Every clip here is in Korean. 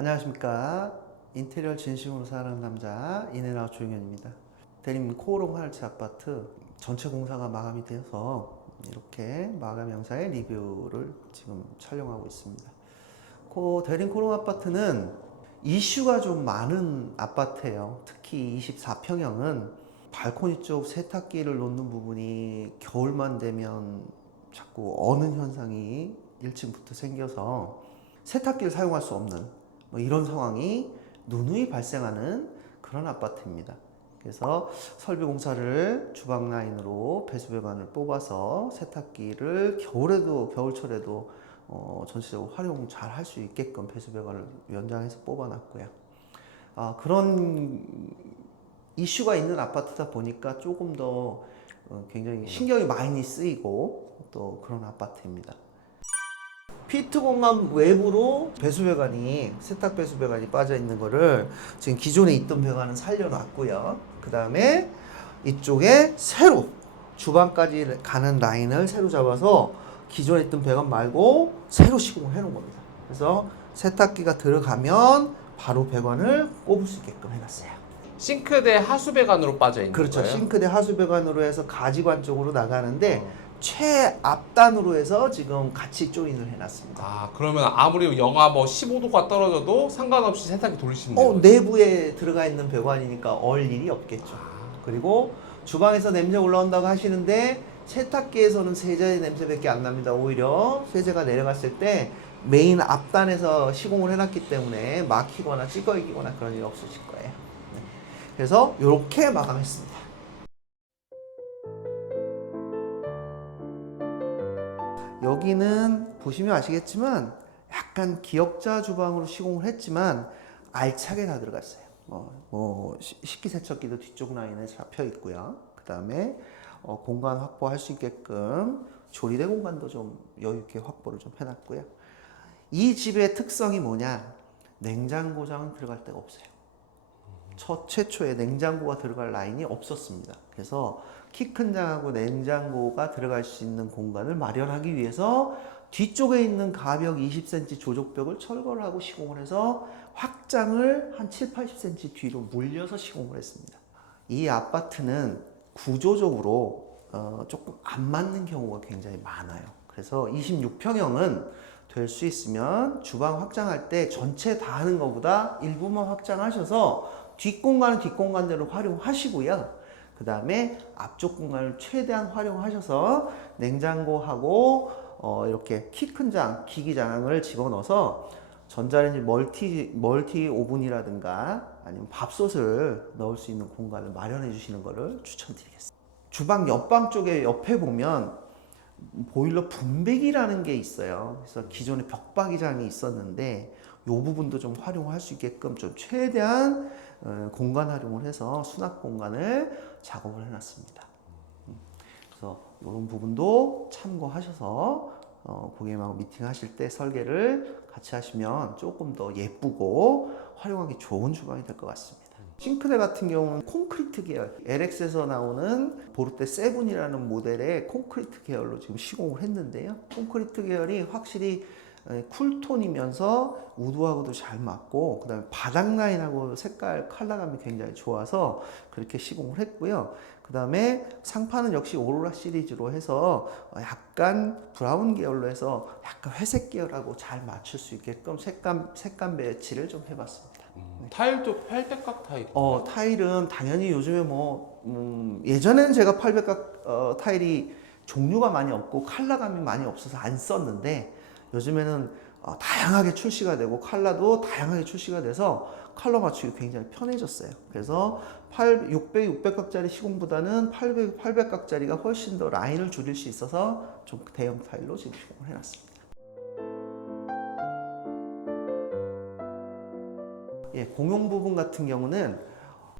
안녕하십니까. 인테리어 진심으로 사랑하는 남자 인앤아웃 조용현입니다. 대림 코오롱 하늘채 아파트 전체 공사가 마감이 되어서 이렇게 마감 영상의 리뷰를 지금 촬영하고 있습니다. 대림 코오롱 아파트는 이슈가 좀 많은 아파트예요. 특히 24평형은 발코니 쪽 세탁기를 놓는 부분이 겨울만 되면 자꾸 어는 현상이 1층부터 생겨서 세탁기를 사용할 수 없는 이런 상황이 누누이 발생하는 그런 아파트입니다. 그래서 설비 공사를 주방 라인으로 배수배관을 뽑아서 세탁기를 겨울철에도 전체적으로 활용 잘 할 수 있게끔 배수배관을 연장해서 뽑아놨고요. 그런 이슈가 있는 아파트다 보니까 조금 더 굉장히 신경이 많이 쓰이고 또 그런 아파트입니다. 피트 공간 외부로 세탁 배수배관이 빠져 있는 거를 지금 기존에 있던 배관은 살려놨고요. 그 다음에 이쪽에 새로 주방까지 가는 라인을 새로 잡아서 기존에 있던 배관 말고 새로 시공을 해놓은 겁니다. 그래서 세탁기가 들어가면 바로 배관을 꼽을 수 있게끔 해놨어요. 싱크대 하수배관으로 빠져 있는 그렇죠. 거예요? 싱크대 하수배관으로 해서 가지관 쪽으로 나가는데 최앞단으로 해서 지금 같이 조인을 해놨습니다. 그러면 아무리 영하 뭐 15도가 떨어져도 상관없이 세탁기 돌리시면 돼요? 내부에 들어가 있는 배관이니까 얼 일이 없겠죠. 그리고 주방에서 냄새 올라온다고 하시는데 세탁기에서는 세제의 냄새밖에 안 납니다. 오히려 세제가 내려갔을 때 메인 앞단에서 시공을 해놨기 때문에 막히거나 찌꺼기거나 그런 일 없으실 거예요. 네. 그래서 이렇게 마감했습니다. 여기는 보시면 아시겠지만 약간 기역자 주방으로 시공을 했지만 알차게 다 들어갔어요. 식기세척기도 뒤쪽 라인에 잡혀 있고요. 그 다음에 공간 확보할 수 있게끔 조리대 공간도 좀 여유 있게 확보를 좀 해놨고요. 이 집의 특성이 뭐냐? 냉장고장은 들어갈 데가 없어요. 최초에 냉장고가 들어갈 라인이 없었습니다. 그래서 키 큰 장하고 냉장고가 들어갈 수 있는 공간을 마련하기 위해서 뒤쪽에 있는 가벽 20cm 조족벽을 철거를 하고 시공을 해서 확장을 한 7, 80cm 뒤로 물려서 시공을 했습니다. 이 아파트는 구조적으로 조금 안 맞는 경우가 굉장히 많아요. 그래서 26평형은 될 수 있으면 주방 확장할 때 전체 다 하는 것보다 일부만 확장하셔서 뒷공간은 뒷공간대로 활용하시고요. 그 다음에 앞쪽 공간을 최대한 활용하셔서 냉장고하고 이렇게 키 큰 장, 기기장을 집어넣어서 전자레인지 멀티 오븐이라든가 아니면 밥솥을 넣을 수 있는 공간을 마련해 주시는 것을 추천드리겠습니다. 주방 옆방 쪽에 옆에 보면 보일러 분배기라는 게 있어요. 그래서 기존에 벽박이장이 있었는데 이 부분도 좀 활용할 수 있게끔 좀 최대한 공간 활용을 해서 수납 공간을 작업을 해놨습니다. 그래서 이런 부분도 참고하셔서 고객님하고 미팅하실 때 설계를 같이 하시면 조금 더 예쁘고 활용하기 좋은 주방이 될 것 같습니다. 싱크대 같은 경우는 콘크리트 계열, LX에서 나오는 보르테 세븐이라는 모델의 콘크리트 계열로 지금 시공을 했는데요. 콘크리트 계열이 확실히 쿨톤이면서 우드하고도 잘 맞고, 그 다음에 바닥 라인하고 색깔 컬러감이 굉장히 좋아서 그렇게 시공을 했고요. 그 다음에 상판은 역시 오로라 시리즈로 해서 약간 브라운 계열로 해서 약간 회색 계열하고 잘 맞출 수 있게끔 색감 배치를 좀 해봤습니다. 타일도 800각 타일? 타일은 당연히 요즘에 예전에는 제가 800각 타일이 종류가 많이 없고 컬러감이 많이 없어서 안 썼는데 요즘에는 다양하게 출시가 되고 컬러도 다양하게 출시가 돼서 컬러 맞추기 굉장히 편해졌어요. 그래서 600각짜리 시공보다는 800각짜리가 훨씬 더 라인을 줄일 수 있어서 좀 대형 타일로 지금 시공을 해놨습니다. 공용 부분 같은 경우는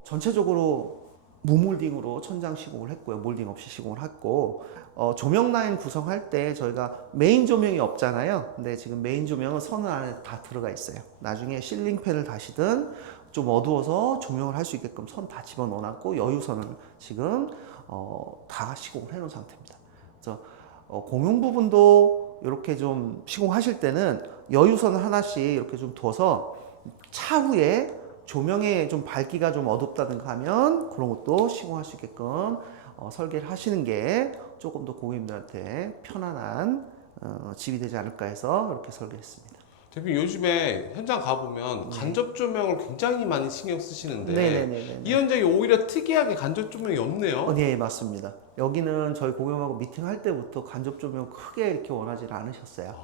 전체적으로 무몰딩으로 천장 시공을 했고요. 몰딩 없이 시공을 했고, 조명 라인 구성할 때 저희가 메인 조명이 없잖아요. 근데 지금 메인 조명은 선 안에 다 들어가 있어요. 나중에 실링팬을 다시든 좀 어두워서 조명을 할 수 있게끔 선 다 집어넣어 놨고, 여유선을 지금 다 시공을 해 놓은 상태입니다. 그래서 공용 부분도 이렇게 좀 시공하실 때는 여유선 하나씩 이렇게 좀 둬서 차후에 조명에 좀 밝기가 좀 어둡다든가 하면 그런 것도 시공할 수 있게끔 설계를 하시는 게 조금 더 고객님들한테 편안한 집이 되지 않을까 해서 이렇게 설계했습니다. 대표님 요즘에 현장 가보면 간접 조명을 굉장히 많이 신경 쓰시는데 네네네네. 이 현장이 오히려 특이하게 간접 조명이 없네요. 네, 맞습니다. 여기는 저희 고객님하고 미팅할 때부터 간접 조명 크게 이렇게 원하지 않으셨어요.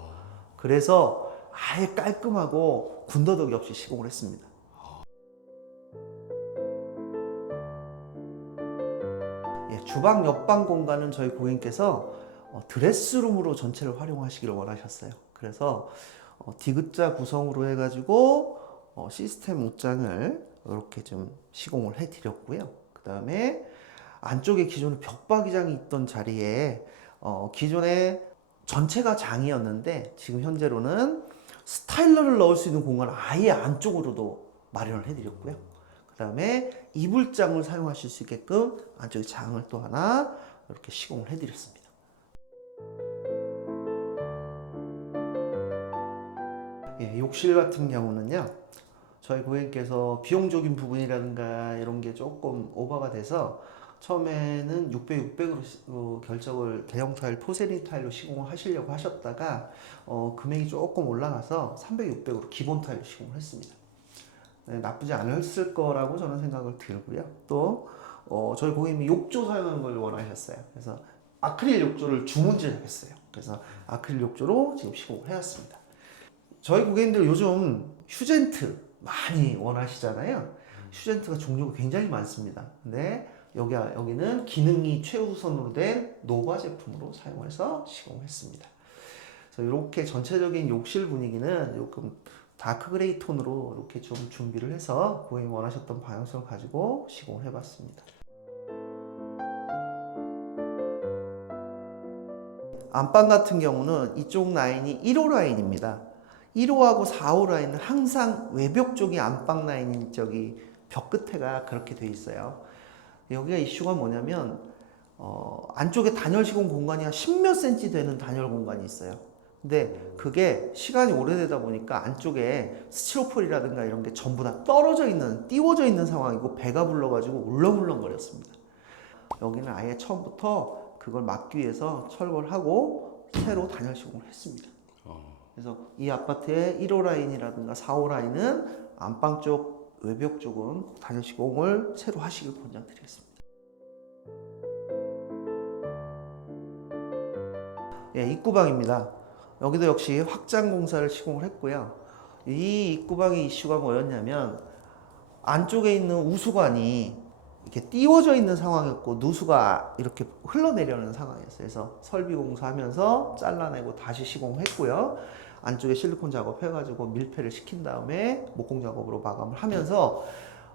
그래서 아예 깔끔하고 군더더기 없이 시공을 했습니다. 예, 주방 옆방 공간은 저희 고객님께서 드레스룸으로 전체를 활용하시기를 원하셨어요. 그래서 디귿자 구성으로 해가지고 시스템 옷장을 이렇게 좀 시공을 해드렸고요. 그 다음에 안쪽에 기존에 벽박이장이 있던 자리에 기존에 전체가 장이었는데 지금 현재로는 스타일러를 넣을 수 있는 공간을 아예 안쪽으로도 마련을 해드렸고요. 그 다음에 이불장을 사용하실 수 있게끔 안쪽에 장을 또 하나 이렇게 시공을 해드렸습니다. 예, 욕실 같은 경우는요, 저희 고객님께서 비용적인 부분이라든가 이런 게 조금 오버가 돼서 처음에는 600, 600으로 결정을 대형 타일, 포세린 타일로 시공을 하시려고 하셨다가 금액이 조금 올라가서 300, 600으로 기본 타일로 시공을 했습니다. 네, 나쁘지 않았을 거라고 저는 생각을 들고요. 또 저희 고객님이 욕조 사용하는 걸 원하셨어요. 그래서 아크릴 욕조를 주문제작했어요. 그래서 아크릴 욕조로 지금 시공을 해왔습니다. 저희 고객님들 요즘 휴젠트 많이 원하시잖아요. 휴젠트가 종류가 굉장히 많습니다. 근데 여기는 기능이 최우선으로 된 노바 제품으로 사용해서 시공했습니다. 그래서 이렇게 전체적인 욕실 분위기는 조금 다크 그레이 톤으로 이렇게 좀 준비를 해서 고객님 원하셨던 방향성을 가지고 시공을 해봤습니다. 안방 같은 경우는 이쪽 라인이 1호 라인입니다. 1호하고 4호 라인은 항상 외벽 쪽이 안방 라인인 저기 벽 끝에가 그렇게 돼 있어요. 여기가 이슈가 뭐냐면 안쪽에 단열 시공 공간이 한 10몇 센치 되는 단열 공간이 있어요. 근데 그게 시간이 오래되다 보니까 안쪽에 스티로폴이라든가 이런 게 전부 다 떨어져 있는, 띄워져 있는 상황이고 배가 불러가지고 울렁울렁거렸습니다. 여기는 아예 처음부터 그걸 막기 위해서 철거를 하고 새로 단열 시공을 했습니다. 그래서 이 아파트의 1호 라인이라든가 4호 라인은 안방 쪽, 외벽 쪽은 단열 시공을 새로 하시길 권장드리겠습니다. 예, 입구방입니다. 여기도 역시 확장 공사를 시공을 했고요. 이 입구방의 이슈가 뭐였냐면 안쪽에 있는 우수관이 이렇게 띄워져 있는 상황이었고 누수가 이렇게 흘러내려는 상황이었어요. 그래서 설비 공사하면서 잘라내고 다시 시공했고요. 안쪽에 실리콘 작업해가지고 밀폐를 시킨 다음에 목공 작업으로 마감을 하면서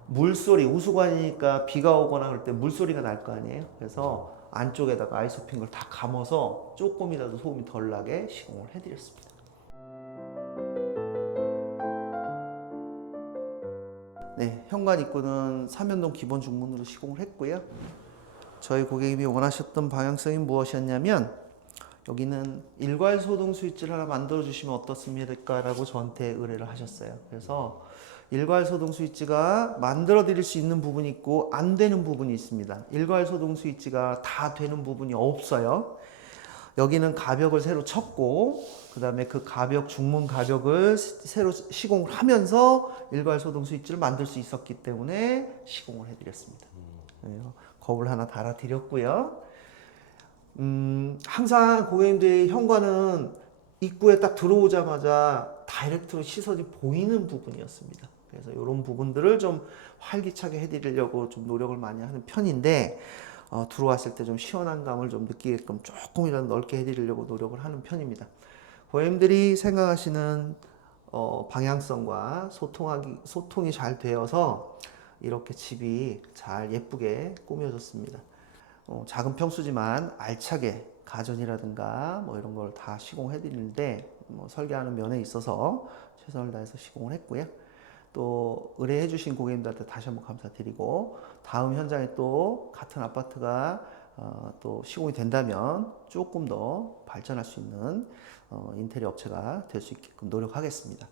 물소리, 우수관이니까 비가 오거나 그럴 때 물소리가 날 거 아니에요. 그래서 안쪽에다가 아이소핑을 다 감아서 조금이라도 소음이 덜 나게 시공을 해드렸습니다. 네, 현관 입구는 삼연동 기본 중문으로 시공을 했고요. 저희 고객님이 원하셨던 방향성이 무엇이었냐면 여기는 일괄 소등 스위치를 하나 만들어 주시면 어떻습니까? 라고 저한테 의뢰를 하셨어요. 그래서 일괄 소등 스위치가 만들어 드릴 수 있는 부분이 있고 안 되는 부분이 있습니다. 일괄 소등 스위치가 다 되는 부분이 없어요. 여기는 가벽을 새로 쳤고 그 다음에 그 가벽, 중문 가벽을 새로 시공을 하면서 일괄 소등 스위치를 만들 수 있었기 때문에 시공을 해드렸습니다. 거울 하나 달아 드렸고요. 항상 고객님들이 현관은 입구에 딱 들어오자마자 다이렉트로 시선이 보이는 부분이었습니다. 그래서 이런 부분들을 좀 활기차게 해드리려고 좀 노력을 많이 하는 편인데 들어왔을 때 좀 시원한 감을 좀 느끼게끔 조금이라도 넓게 해드리려고 노력을 하는 편입니다. 고객님들이 생각하시는 방향성과 소통이 잘 되어서 이렇게 집이 잘 예쁘게 꾸며졌습니다. 작은 평수지만 알차게 가전이라든가 뭐 이런 걸 다 시공해 드리는데 설계하는 면에 있어서 최선을 다해서 시공을 했고요. 또 의뢰해 주신 고객님들한테 다시 한번 감사드리고 다음 현장에 또 같은 아파트가 또 시공이 된다면 조금 더 발전할 수 있는 인테리어 업체가 될 수 있게끔 노력하겠습니다.